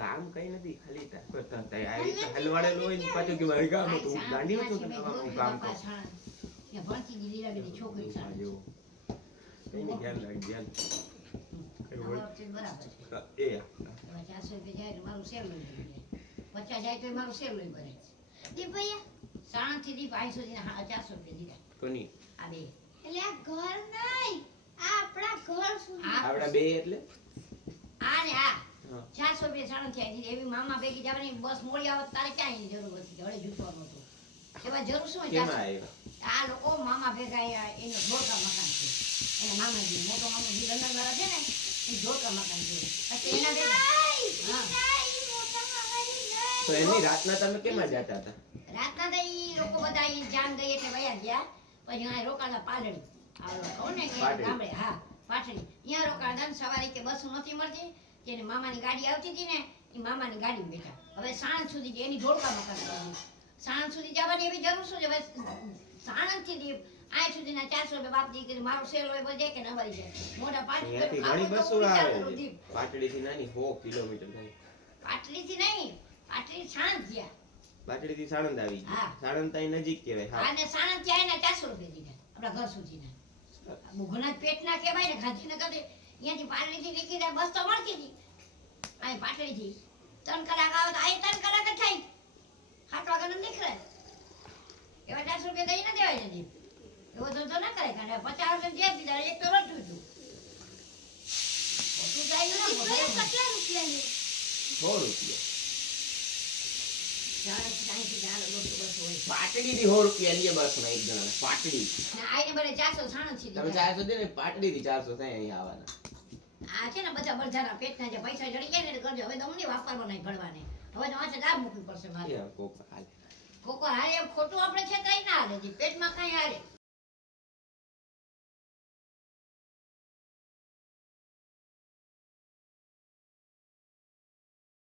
કામ કઈ નથી ખાલી કરતા હતા આ રીતે હલવાડેલું હોય ને પાછું કે મારી કામ હતું ગાંડી હતું ને હું કામ કરું યા ભણતી દી લીલા બેની છોકરી સાણ જેવું કઈ નહીં ખ્યાલ રાખ ધ્યાન બરાબર એ છે હવે 400 રૂપિયા જાય તો મારું શેર લઈ લે 50 જાય તો મારું શેર લઈ ભરે દીપૈયા સાણથી દીપ આઈ સુધી 400 રૂપિયા દીધા કોની આ બે એટલે આ ઘર નહીં આ આપણા ઘર સુધી આવડા બે એટલે આ ને આ હા 400 રૂપિયા સાણથી આવી દીધી એવી મામા ભેગી જવાની બસ મોડી આવત તારે ક્યાં એની જરૂર હતી હળે જૂટવાનું હતું એમાં જરૂર શું કેમ હોય આવ્યા આ લોકો મામા ભેગા એનું જોડકા મકાન છે એના મામાજી મોટો મામો જે લંડન વાળા છે ને એ જોડકા મકાન છે પછી એના ભેગા હા તો એની રાતના તમે કેમાં જતા હતા રાતના તો ઈ લોકો બધા ઈ જાન ગઈ એટલે વયા ગયા પછી આ રોકાણા પાલડી આ લોકો ને કે પાટડી. ગામડે હા પાટડી અહીંયા રોકાણા ને સવારે કે બસ નથી મળતી તેને મામાની ગાડી આવતી હતી ને એ મામાની ગાડીમાં બેઠા હવે સાંજ સુધી જે એની જોડકા મકાન કરવાનું સાણંદ સુધી જવાની એવી જરૂર શું છે બસ સાણંદથી દીપ આ સુધીના 400 રૂપિયા બાપ દીકરી મારું સેલ હોય બધે કે ન વળી જાય મોટા અહીંયાથી ઘણી બસો આવે છે પાટડીથી નાની 100 કિલોમીટર થાય પાટલીથી નહીં પાટલી સાણંદ ગયા પાટડીથી સાણંદ આવી ગઈ હા. સાણંદ ત્યાં નજીક કહેવાય હા અને સાણંદ થી આવીને 400 રૂપિયા દીધા આપણા ઘર સુધીના ઘણા પેટ ના કહેવાય ને ગાંધીનગર અહીંયાથી પાટલીથી નીકળી જાય બસ તો મળતી હતી અહીં પાટલીથી 3 કલાક આવે તો અહીં 3 કલાક જ થાય 7 વાગ્યાનો નીકળે એવા 400 રૂપિયા દઈ ન દેવાય નથી એવો ધંધો ના કરે કારણ 50 રૂપિયા જે દીધા એક તો રડતું હતું ઓછું જાય ને કેટલા રૂપિયા લે 100 રૂપિયા પાટડીથી 100 રૂપિયા લઈએ બસમાં એક જણાને પાટડી આઈને બરે 400 સાણંદથી તમે દીધા. 400 દે ને પાટડીથી 400 થાય અહીંયા આવવાના આ છે ને બધા બળજાના પેટના જે પૈસા જડી જાય ને એટલે કરજો હવે તો અમને વાપરવા નહીં ભરવાને હવે તો વાંચે દાબ મૂકવી પડશે મારે એ કોક હાલે કોકો હાલે એમ ખોટું આપણે છે કઈ ના હાલે જી પેટમાં કઈ હાલે